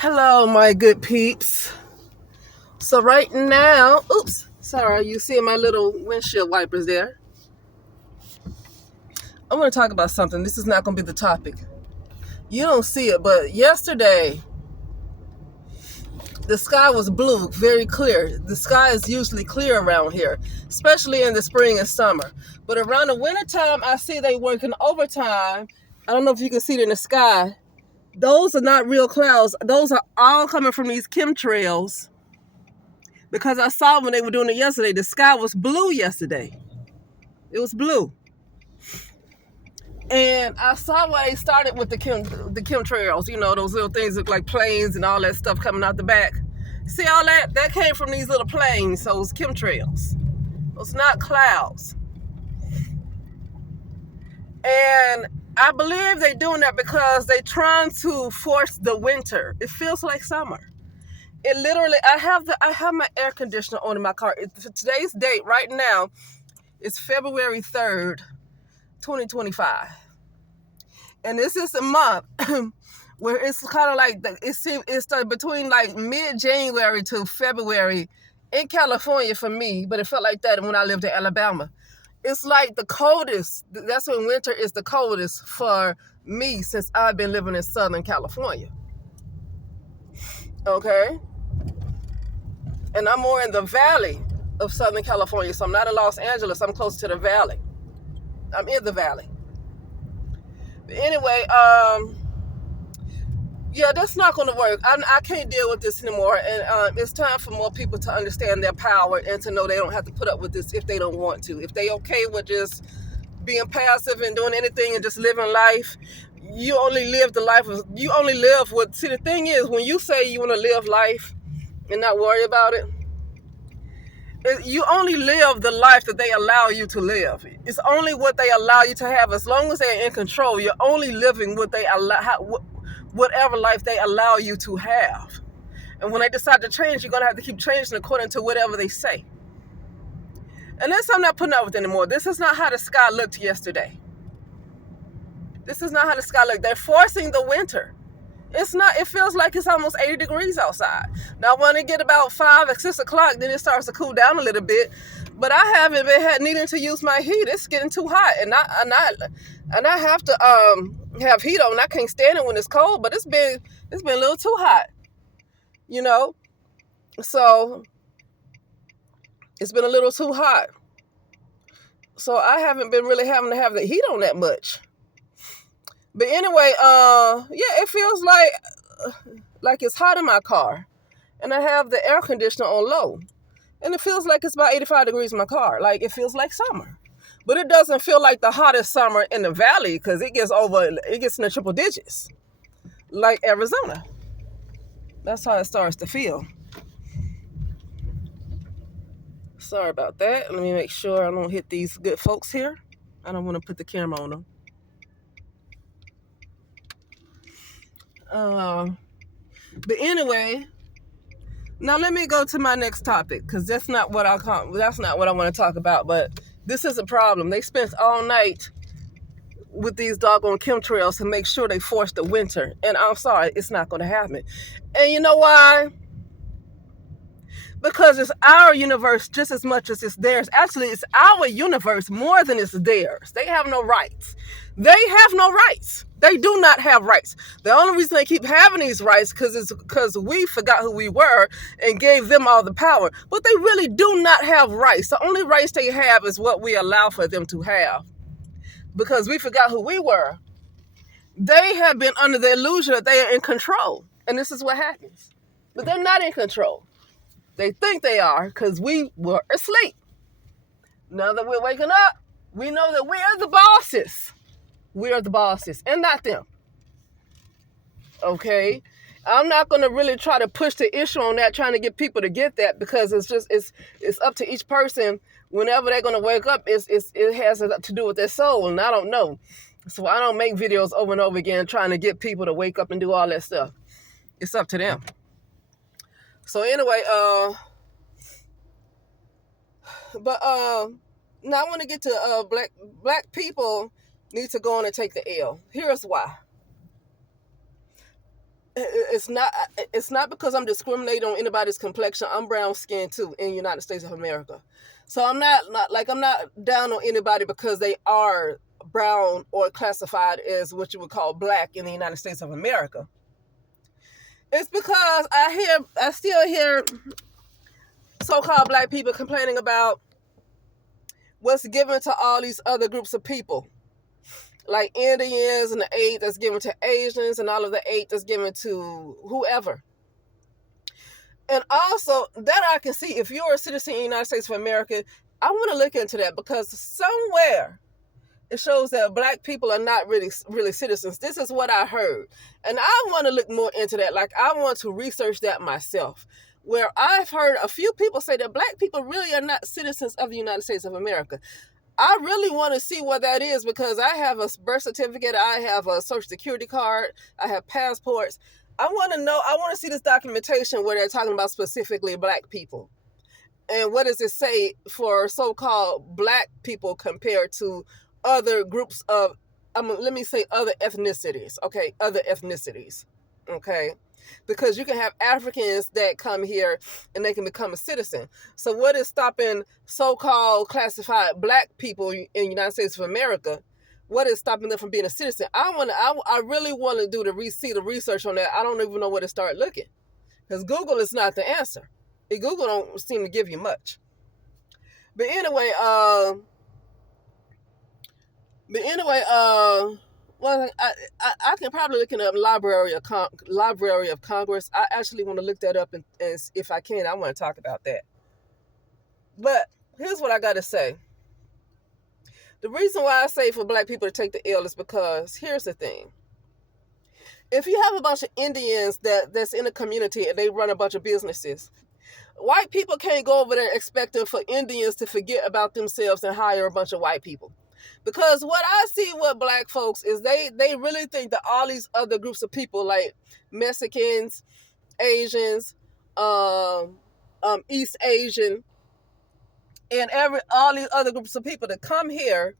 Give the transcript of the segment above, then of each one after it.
Hello, my good peeps. So right now, oops, sorry, you see my little windshield wipers there. I'm going to talk about something. This is not going to be the topic. You don't see it, but yesterday, the sky was blue, very clear. The sky is usually clear around here, especially in the spring and summer. But around the wintertime, I see they working overtime. I don't know if you can see it in the sky. Those are not real clouds. Those are all coming from these chemtrails. Because I saw when they were doing it yesterday, the sky was blue yesterday. It was blue. And I saw why they started with the chemtrails, those little things look like planes and all that stuff coming out the back. See all that? That came from these little planes, so it's chemtrails. It's not clouds. And I believe they're doing that because they're trying to force the winter. It feels like summer. It literally, I have my air conditioner on in my car. Today's date right now is February 3rd, 2025. And this is a month where it's kind of like, it's between like mid-January to February in California for me, but it felt like that when I lived in Alabama. It's like the coldest. That's when winter is the coldest for me since I've been living in Southern California. Okay? And I'm more in the valley of Southern California, so I'm not in Los Angeles. I'm close to the valley. I'm in the valley. But anyway, yeah, that's not going to work. I can't deal with this anymore. And it's time for more people to understand their power and to know they don't have to put up with this if they don't want to. If they okay with just being passive and doing anything and just living life, you only live the life of, you only live what, see, the thing is, when you say you want to live life and not worry about it, you only live the life that they allow you to live. It's only what they allow you to have. As long as they're in control, you're only living what they allow, whatever life they allow you to have. And when they decide to change, you're going to have to keep changing according to whatever they say. And this I'm not putting up with anymore. This is not how the sky looked yesterday. This is not how the sky looked. They're forcing the winter. It's not, it feels like it's almost 80 degrees outside. Now, when it get about 5 or 6 o'clock, then it starts to cool down a little bit. But I haven't been needing to use my heat. It's getting too hot. And I have to have heat on. I can't stand it when it's cold, but it's been a little too hot. So it's been a little too hot. So I haven't been really having to have the heat on that much. But anyway, yeah, it feels like it's hot in my car. And I have the air conditioner on low. And it feels like it's about 85 degrees in my car. Like, it feels like summer. But it doesn't feel like the hottest summer in the valley because it gets in the triple digits. Like Arizona. That's how it starts to feel. Sorry about that. Let me make sure I don't hit these good folks here. I don't want to put the camera on them. But anyway, now let me go to my next topic because that's not what I want to talk about. But this is a problem. They spent all night with these doggone chemtrails to make sure they force the winter. And I'm sorry, it's not going to happen. And you know why? Because it's our universe just as much as it's theirs. Actually, it's our universe more than it's theirs. They have no rights. They have no rights. They do not have rights. The only reason they keep having these rights is because we forgot who we were and gave them all the power. But they really do not have rights. The only rights they have is what we allow for them to have. Because we forgot who we were. They have been under the illusion that they are in control. And this is what happens. But they're not in control. They think they are because we were asleep. Now that we're waking up, we know that we are the bosses. We are the bosses and not them. Okay? I'm not going to really try to push the issue on that, trying to get people to get that, because it's up to each person. Whenever they're going to wake up, it has to do with their soul, and I don't know. So I don't make videos over and over again trying to get people to wake up and do all that stuff. It's up to them. So anyway, now I want to get to black people need to go on and take the L. Here's why. it's not because I'm discriminating on anybody's complexion. I'm brown skinned too in the United States of America. So I'm not down on anybody because they are brown or classified as what you would call black in the United States of America. It's because I still hear so-called black people complaining about what's given to all these other groups of people, like Indians and the aid that's given to Asians and all of the aid that's given to whoever. And also that I can see, if you're a citizen in the United States of America, I want to look into that because somewhere it shows that black people are not really citizens. This is what I heard. And I want to look more into that. Like, I want to research that myself. Where I've heard a few people say that black people really are not citizens of the United States of America. I really want to see what that is because I have a birth certificate, I have a social security card, I have passports. I want to see this documentation where they're talking about specifically black people. And what does it say for so-called black people compared to other groups of, let me say other ethnicities, okay? Other ethnicities, okay? Because you can have Africans that come here and they can become a citizen. So what is stopping so-called classified black people in the United States of America? What is stopping them from being a citizen? I really want to see the research on that. I don't even know where to start looking because Google is not the answer. Google don't seem to give you much. But anyway, well, I can probably look it up. Library of Congress. I actually want to look that up, and if I can, I want to talk about that. But here's what I got to say. The reason why I say for black people to take the L is because here's the thing. If you have a bunch of Indians that's in a community and they run a bunch of businesses, white people can't go over there expecting for Indians to forget about themselves and hire a bunch of white people. Because what I see with black folks is they really think that all these other groups of people like Mexicans, Asians, East Asian, and all these other groups of people that come here,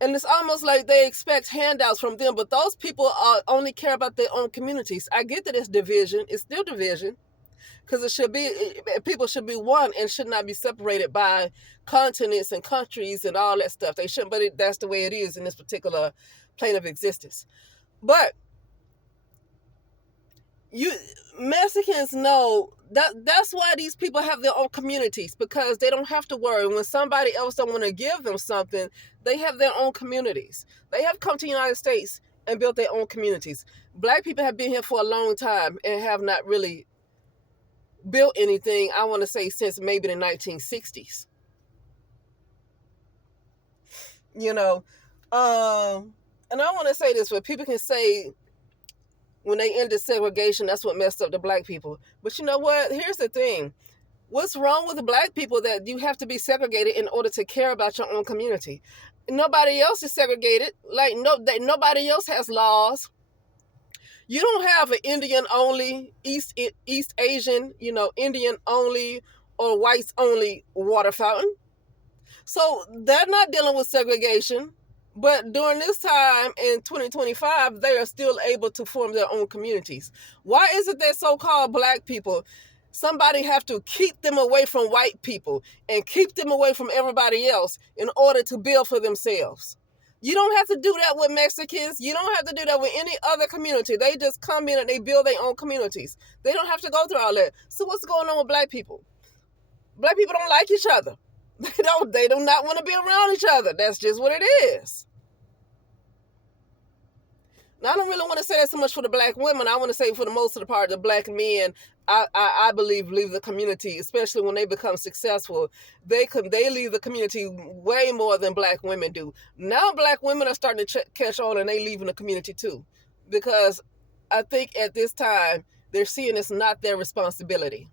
and it's almost like they expect handouts from them, but those people only care about their own communities. I get that it's division. It's still division. Because people should be one and should not be separated by continents and countries and all that stuff. They shouldn't, but that's the way it is in this particular plane of existence. But Mexicans know that's why these people have their own communities, because they don't have to worry. When somebody else don't want to give them something, they have their own communities. They have come to the United States and built their own communities. Black people have been here for a long time and have not really built anything, I want to say, since maybe the 1960s. And I want to say this, where people can say when they ended segregation, that's what messed up the black people. But you know what? Here's the thing. What's wrong with the black people that you have to be segregated in order to care about your own community? Nobody else is segregated. Nobody else has laws. You don't have an Indian only, East Asian, Indian only or whites only water fountain. So they're not dealing with segregation. But during this time in 2025, they are still able to form their own communities. Why is it that so-called black people, somebody have to keep them away from white people and keep them away from everybody else in order to build for themselves? You don't have to do that with Mexicans. You don't have to do that with any other community. They just come in and they build their own communities. They don't have to go through all that. So what's going on with black people? Black people don't like each other. They do not want to be around each other. That's just what it is. Now, I don't really want to say that so much for the black women. I want to say for the most of the part, the black men, I believe, leave the community, especially when they become successful. They leave the community way more than black women do. Now black women are starting to catch on, and they leaving the community too. Because I think at this time, they're seeing it's not their responsibility.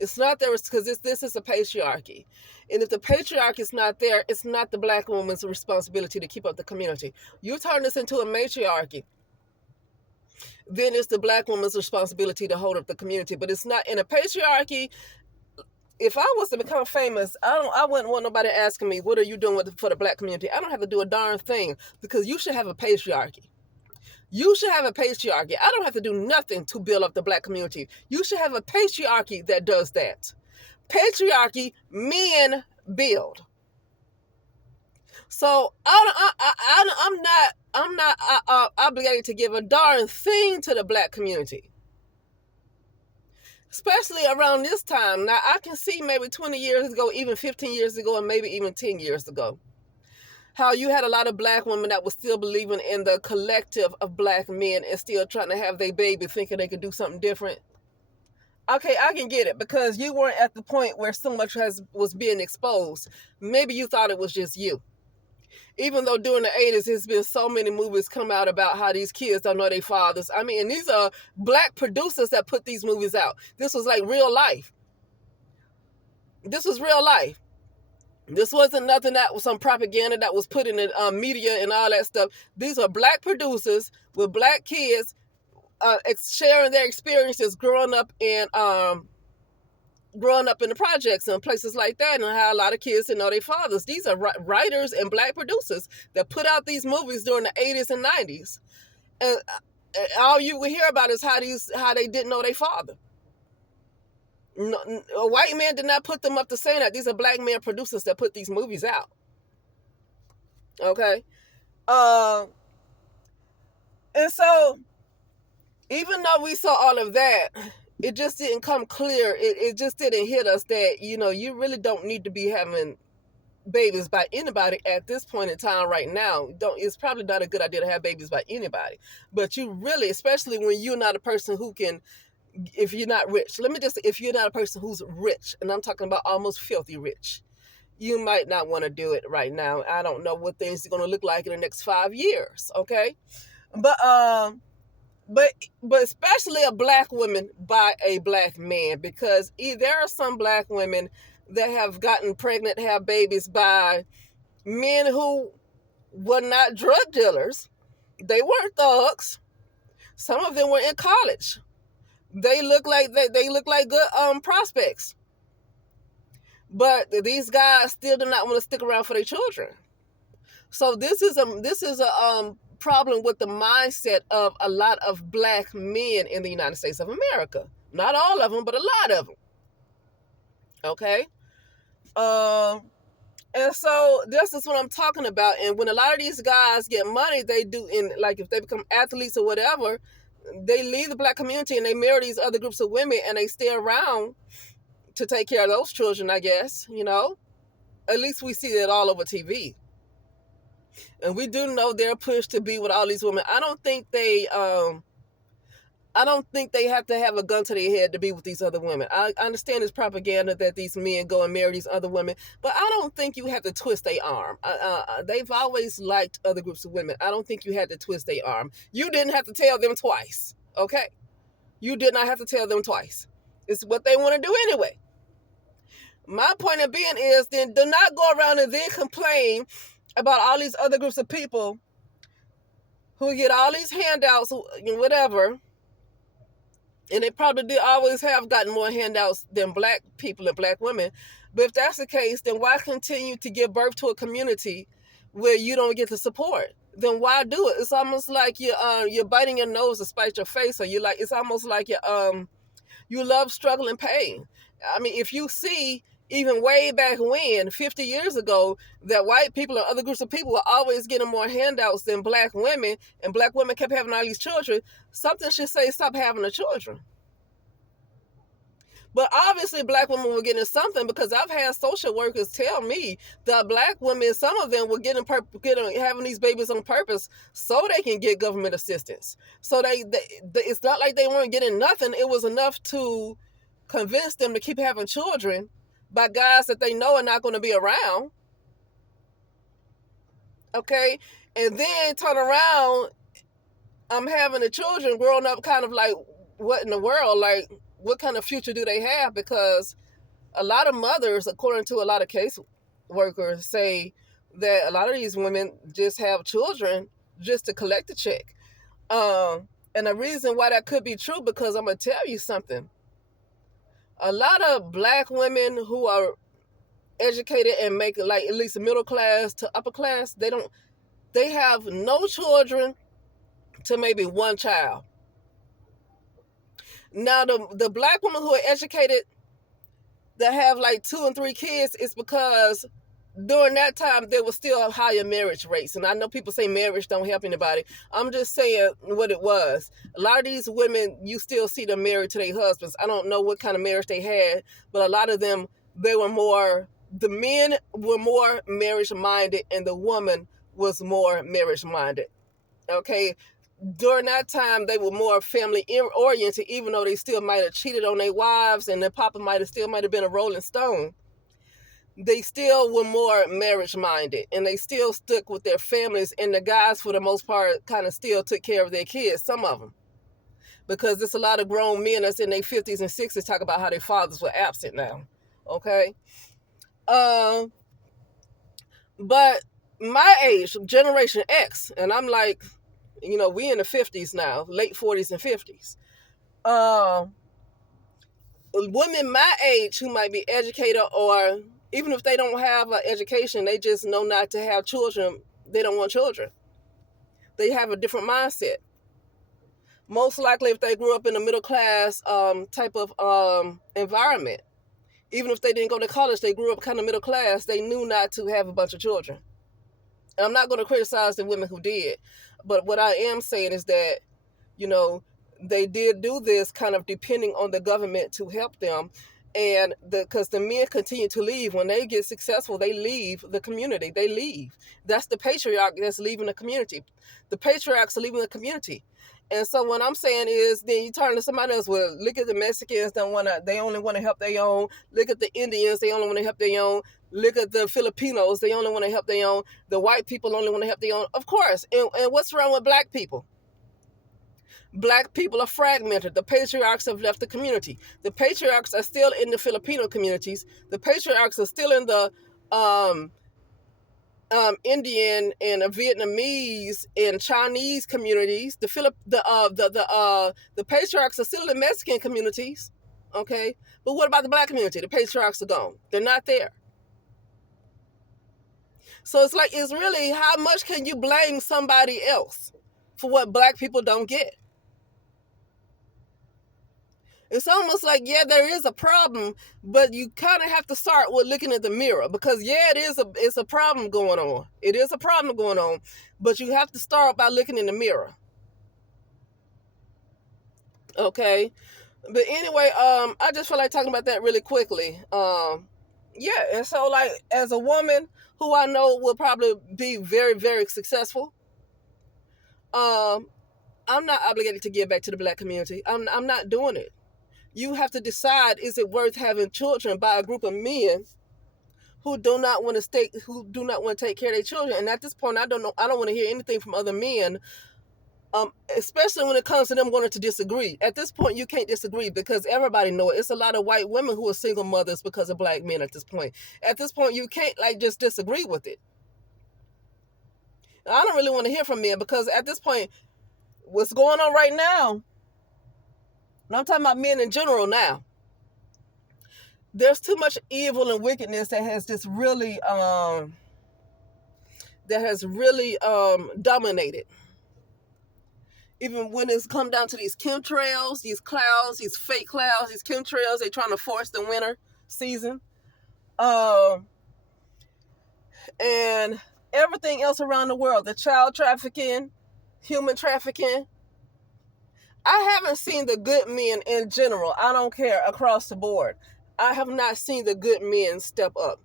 It's not there because this is a patriarchy. And if the patriarchy is not there, it's not the black woman's responsibility to keep up the community. You turn this into a matriarchy, then it's the black woman's responsibility to hold up the community. But it's not in a patriarchy. If I was to become famous, I wouldn't want nobody asking me, what are you doing for the black community? I don't have to do a darn thing, because you should have a patriarchy. You should have a patriarchy. I don't have to do nothing to build up the black community. You should have a patriarchy that does that. Patriarchy, men build. So I'm not obligated to give a darn thing to the black community, especially around this time. Now I can see maybe 20 years ago, even 15 years ago, and maybe even 10 years ago, how you had a lot of black women that were still believing in the collective of black men and still trying to have their baby, thinking they could do something different. Okay, I can get it, because you weren't at the point where so much was being exposed. Maybe you thought it was just you. Even though during the 80s, there's been so many movies come out about how these kids don't know their fathers. I mean, and these are black producers that put these movies out. This was like real life. This was real life. This wasn't nothing that was some propaganda that was put in the media and all that stuff. These are black producers with black kids sharing their experiences growing up in the projects and places like that, and how a lot of kids didn't know their fathers. These are writers and black producers that put out these movies during the 80s and 90s. And all you would hear about is how they didn't know their father. No, a white man did not put them up to saying that. These are black men producers that put these movies out. Okay? And so, even though we saw all of that, it just didn't come clear. It just didn't hit us that, you really don't need to be having babies by anybody at this point in time right now. It's probably not a good idea to have babies by anybody. But you really, especially when you're not a person who can, if you're not rich, if you're not a person who's rich, and I'm talking about almost filthy rich, you might not want to do it right now. I don't know what things are going to look like in the next 5 years, okay? But especially a black woman by a black man, because there are some black women that have gotten pregnant, have babies by men who were not drug dealers. They weren't thugs. Some of them were in college. They look like good prospects. But these guys still do not want to stick around for their children. So this is a problem with the mindset of a lot of black men in the United States of America. Not all of them, but a lot of them. Okay? And so this is what I'm talking about. And when a lot of these guys get money, they do, like if they become athletes or whatever, they leave the black community and they marry these other groups of women and they stay around to take care of those children, I guess, At least we see that all over TV. And we do know they're pushed to be with all these women. I don't think they have to have a gun to their head to be with these other women. I understand it's propaganda that these men go and marry these other women, but I don't think you have to twist their arm. They've always liked other groups of women. I don't think you had to twist their arm. You didn't have to tell them twice, okay? You did not have to tell them twice. It's what they want to do anyway. My point of being is, then do not go around and then complain about all these other groups of people who get all these handouts, whatever. And they probably did always have gotten more handouts than black people and black women. But if that's the case, then why continue to give birth to a community where you don't get the support? Then why do it? It's almost like you're biting your nose to spite your face, or it's almost like you love struggle and pain. I mean, if you see, even way back when, 50 years ago, that white people and other groups of people were always getting more handouts than black women, and black women kept having all these children, something should say stop having the children. But obviously black women were getting something, because I've had social workers tell me that black women, some of them were having these babies on purpose so they can get government assistance. So it's not like they weren't getting nothing. It was enough to convince them to keep having children by guys that they know are not going to be around. Okay? And then turn around, I'm having the children growing up kind of like, what in the world? Like, what kind of future do they have? Because a lot of mothers, according to a lot of case workers, say that a lot of these women just have children just to collect a check. And the reason why that could be true, because I'm going to tell you something. A lot of black women who are educated and make like at least a middle class to upper class, they have no children to maybe one child. Now, the black women who are educated that have like 2 and 3 kids is because during that time there was still higher marriage rates. And I know people say marriage don't help anybody. I'm just saying what it was. A lot of these women, you still see them married to their husbands. I don't know what kind of marriage they had, but a lot of them, the men were more marriage minded and the woman was more marriage minded. Okay. During that time, they were more family oriented, even though they still might have cheated on their wives and their papa might have been a Rolling Stone. They still were more marriage minded and they still stuck with their families. And the guys, for the most part, kind of still took care of their kids, some of them. Because there's a lot of grown men that's in their 50s and 60s talk about how their fathers were absent now. Okay? But my age, Generation X, and I'm like, we in the 50s now, late 40s and 50s. Women my age who might be educated, or even if they don't have an education, they just know not to have children. They don't want children. They have a different mindset. Most likely, if they grew up in a middle class type of environment, even if they didn't go to college, they grew up kind of middle class, they knew not to have a bunch of children. And I'm not going to criticize the women who did, but what I am saying is that, they did do this kind of depending on the government to help them. And because the men continue to leave. When they get successful, they leave the community. They leave. That's the patriarch that's leaving the community. The patriarchs are leaving the community. And so what I'm saying is, then you turn to somebody else. Well, look at the Mexicans, they only want to help their own. Look at the Indians, they only want to help their own. Look at the Filipinos, they only want to help their own. The white people only want to help their own. Of course. And what's wrong with black people? Black people are fragmented. The patriarchs have left the community. The patriarchs are still in the Filipino communities. The patriarchs are still in the Indian and Vietnamese and Chinese communities. The patriarchs are still in the Mexican communities. Okay, but what about the black community? The patriarchs are gone. They're not there. So it's really, how much can you blame somebody else for what black people don't get? It's almost like, there is a problem, but you kind of have to start with looking at the mirror, because it's a problem going on. It is a problem going on, but you have to start by looking in the mirror. Okay. But anyway, I just feel like talking about that really quickly. And so like, as a woman who I know will probably be very, very successful, I'm not obligated to give back to the black community. I'm not doing it. You have to decide, is it worth having children by a group of men who do not want to take care of their children? And at this point, I don't want to hear anything from other men, especially when it comes to them wanting to disagree. At this point, you can't disagree, because everybody knows it. It's a lot of white women who are single mothers because of black men at this point. At this point, you can't just disagree with it. I don't really want to hear from men, because at this point, what's going on right now, and I'm talking about men in general now, there's too much evil and wickedness that has just really dominated. Even when it's come down to these chemtrails, these clouds, these fake clouds, these chemtrails, they're trying to force the winter season. And everything else around the world, the child trafficking, human trafficking. I haven't seen the good men in general. I don't care, across the board. I have not seen the good men step up.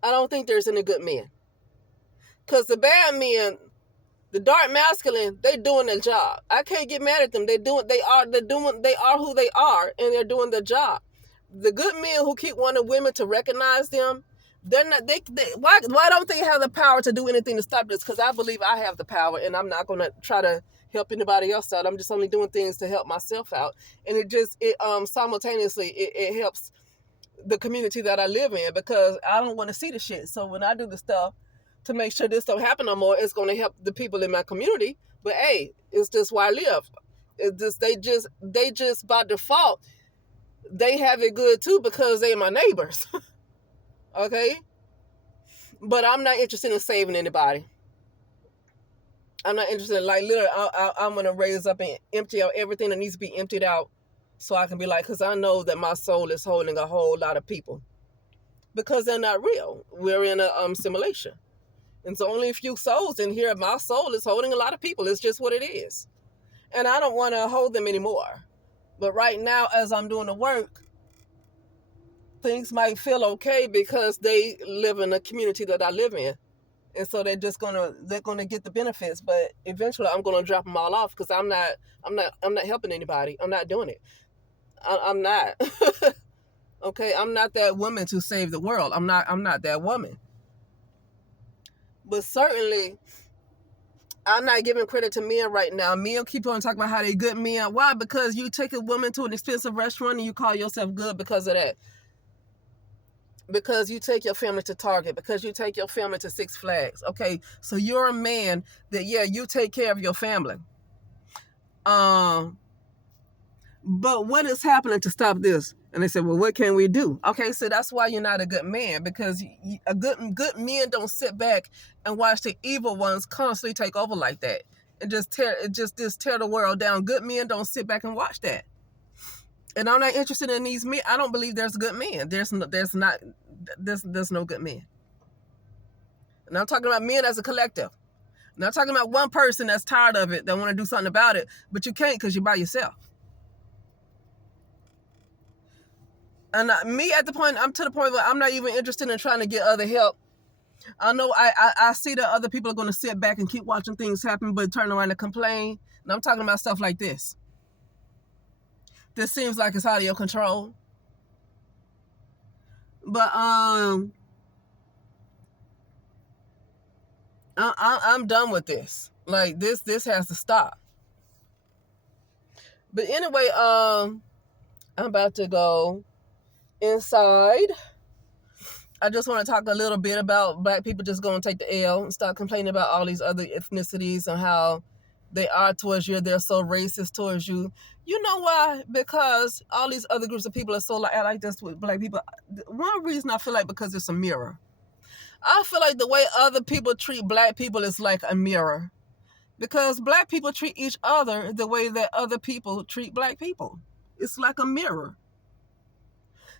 I don't think there's any good men. Because the bad men, the dark masculine, they're doing their job. I can't get mad at them. They are who they are, and they're doing their job. The good men who keep wanting women to recognize them, they're not. Why don't they have the power to do anything to stop this? Because I believe I have the power, and I'm not going to try to help anybody else out. I'm just only doing things to help myself out, and it simultaneously it helps the community that I live in, because I don't want to see the shit. So when I do the stuff to make sure this don't happen no more, it's going to help the people in my community. But hey, it's just where I live. It's just they just by default, they have it good too, because they're my neighbors. Okay? But I'm not interested in saving anybody. I'm not interested in, like, literally, I'm going to raise up and empty out everything that needs to be emptied out so I can be like, because I know that my soul is holding a whole lot of people because they're not real. We're in a simulation. And so only a few souls in here. My soul is holding a lot of people. It's just what it is. And I don't want to hold them anymore. But right now, as I'm doing the work, things might feel okay because they live in a community that I live in. And so they're gonna get the benefits, but eventually I'm gonna drop them all off because I'm not helping anybody. I'm not doing it. I'm not. Okay, I'm not that woman to save the world. I'm not that woman. But certainly, I'm not giving credit to men right now. Men keep on talking about how they good men. Why? Because you take a woman to an expensive restaurant and you call yourself good because of that. Because you take your family to Target, because you take your family to Six Flags. Okay, so you're a man that, yeah, you take care of your family. But what is happening to stop this? And they said, well, what can we do? Okay, so that's why you're not a good man, because a good men don't sit back and watch the evil ones constantly take over like that and just tear the world down. Good men don't sit back and watch that. And I'm not interested in these men. I don't believe there's good men. There's no good men. And I'm talking about men as a collective. I'm not talking about one person that's tired of it, that want to do something about it, but you can't because you're by yourself. And me, I'm to the point where I'm not even interested in trying to get other help. I know I see that other people are going to sit back and keep watching things happen, but turn around and complain. And I'm talking about stuff like this. This seems like it's out of your control. But I'm done with this. Like, this has to stop. But anyway, I'm about to go inside. I just want to talk a little bit about Black people just going to take the L and stop complaining about all these other ethnicities and how they are towards you. They're so racist towards you. You know why? Because all these other groups of people are so like this with Black people. One reason I feel like because it's a mirror. I feel like the way other people treat Black people is like a mirror. Because Black people treat each other the way that other people treat Black people. It's like a mirror.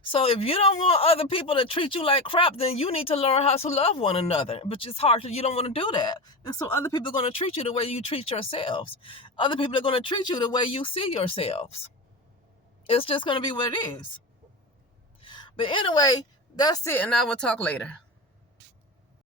So if you don't want other people to treat you like crap, then you need to learn how to love one another. But it's hard because you don't want to do that. And so other people are going to treat you the way you treat yourselves. Other people are going to treat you the way you see yourselves. It's just going to be what it is. But anyway, that's it, and I will talk later.